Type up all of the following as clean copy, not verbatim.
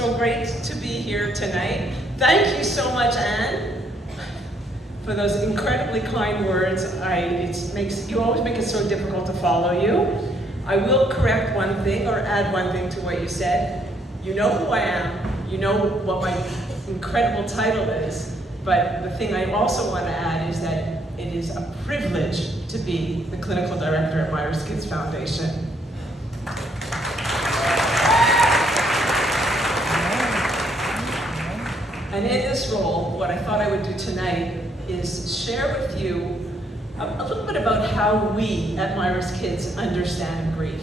So great to be here tonight. Thank you so much, Anne, for those incredibly kind words. You always make it so difficult to follow you. I will correct one thing or add one thing to what you said. You know who I am. You know what my incredible title is. But the thing I also want to add is that it is a privilege to be the clinical director at Myra's Kids Foundation. And in this role, what I thought I would do tonight is share with you a little bit about how we at Myra's Kids understand grief.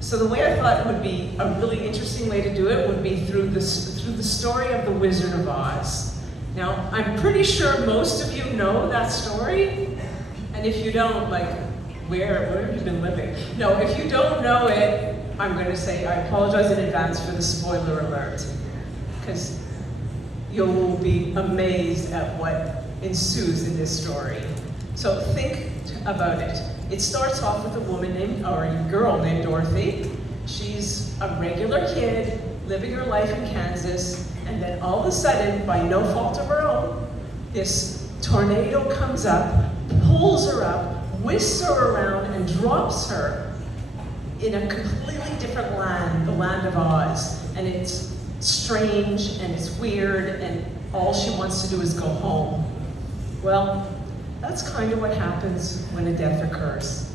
So the way I thought it would be a really interesting way to do it would be through the story of the Wizard of Oz. Now, I'm pretty sure most of you know that story, and if you don't, like, where have you been living? No, if you don't know it, I'm going to say I apologize in advance for the spoiler alert, because you'll be amazed at what ensues in this story. So think about it. It starts off with a girl named Dorothy. She's a regular kid living her life in Kansas, and then all of a sudden, by no fault of her own, this tornado comes up, pulls her up, whisks her around, and drops her in a completely different land, the land of Oz. And it's strange, and it's weird, and all she wants to do is go home. Well, that's kind of what happens when a death occurs.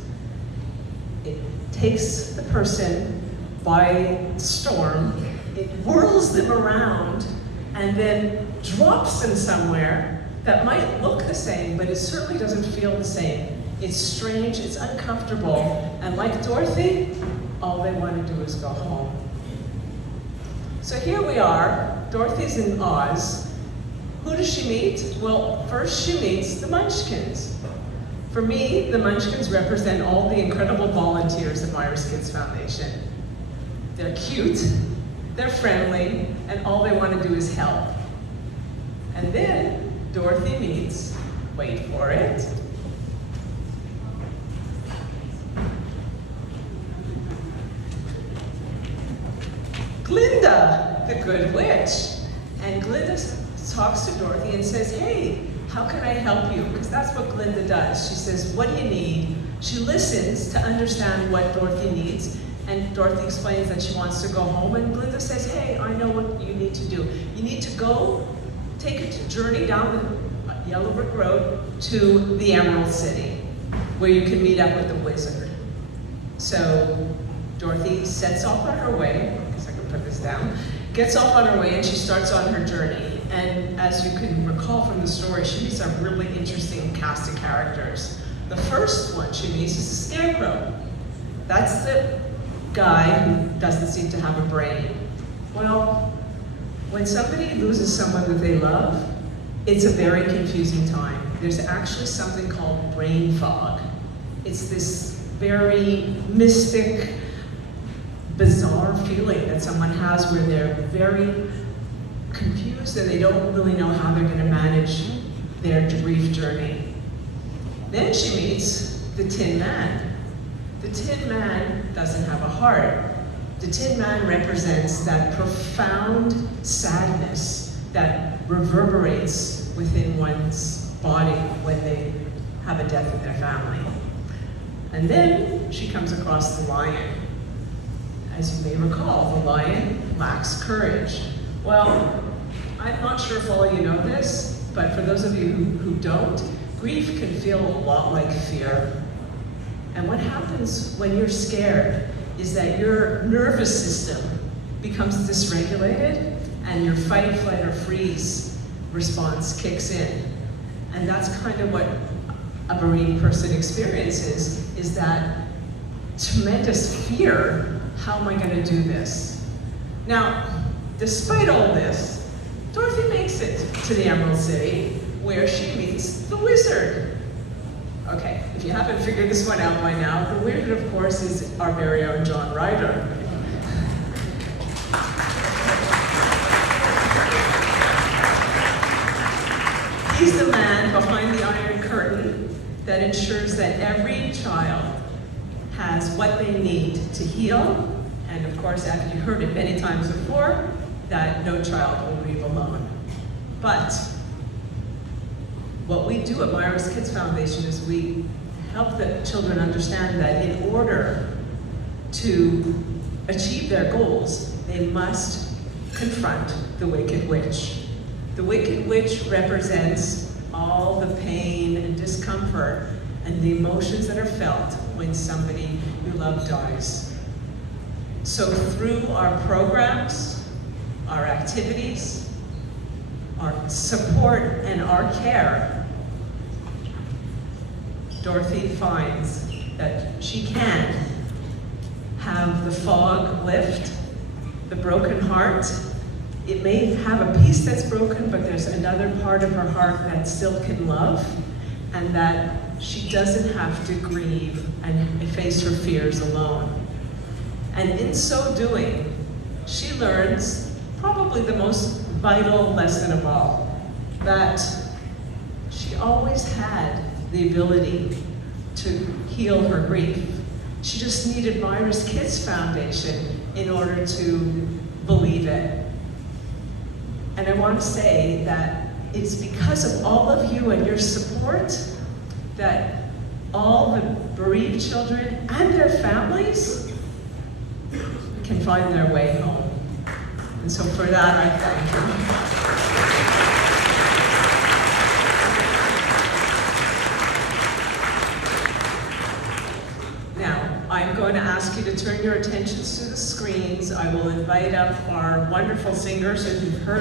It takes the person by storm, it whirls them around, and then drops them somewhere that might look the same, but it certainly doesn't feel the same. It's strange, it's uncomfortable, and like Dorothy, all they want to do is go home. So here we are, Dorothy's in Oz. Who does she meet? Well, first she meets the Munchkins. For me, the Munchkins represent all the incredible volunteers at Myra's Kids Foundation. They're cute, they're friendly, and all they want to do is help. And then Dorothy meets, wait for it, Glinda, the Good Witch. And Glinda talks to Dorothy and says, hey, how can I help you? Because that's what Glinda does. She says, what do you need? She listens to understand what Dorothy needs, and Dorothy explains that she wants to go home, and Glinda says, hey, I know what you need to do. You need to go take a journey down the Yellow Brick Road to the Emerald City, where you can meet up with the wizard. So Dorothy sets off on her way, I guess I can put this down, gets off on her way, and she starts on her journey. And as you can recall from the story, she meets a really interesting cast of characters. The first one she meets is the Scarecrow. That's the guy who doesn't seem to have a brain. Well, when somebody loses someone that they love, it's a very confusing time. There's actually something called brain fog. It's this very mystic, bizarre feeling that someone has where they're very confused and they don't really know how they're going to manage their grief journey. Then she meets the Tin Man. The Tin Man doesn't have a heart. The Tin Man represents that profound sadness that reverberates within one's body when they have a death in their family. And then she comes across the Lion. As you may recall, the lion lacks courage. Well, I'm not sure if all of you know this, but for those of you who don't, grief can feel a lot like fear. And what happens when you're scared is that your nervous system becomes dysregulated and your fight, flight, or freeze response kicks in. And that's kind of what a bereaved person experiences, is that tremendous fear. How am I going to do this? Now, despite all this, Dorothy makes it to the Emerald City, where she meets the wizard. Okay, if you haven't figured this one out by now, the wizard, of course, is our very own John Ryder. He's the man behind the Iron Curtain that ensures that every child has what they need to heal And of course, after you heard it many times before, that no child will grieve alone. But what we do at Myra's Kids Foundation is we help the children understand that in order to achieve their goals, they must confront the Wicked Witch. The Wicked Witch represents all the pain and discomfort and the emotions that are felt when somebody you love dies. So through our programs, our activities, our support, and our care, Dorothy finds that she can have the fog lift, the broken heart. It may have a piece that's broken, but there's another part of her heart that still can love, and that she doesn't have to grieve and face her fears alone. And in so doing, she learns probably the most vital lesson of all, that she always had the ability to heal her grief. She just needed Myra's Kids Foundation in order to believe it. And I want to say that it's because of all of you and your support that all the bereaved children and their families can find their way home. And so for that, I thank you. Now, I'm going to ask you to turn your attentions to the screens. I will invite up our wonderful singers, as you've heard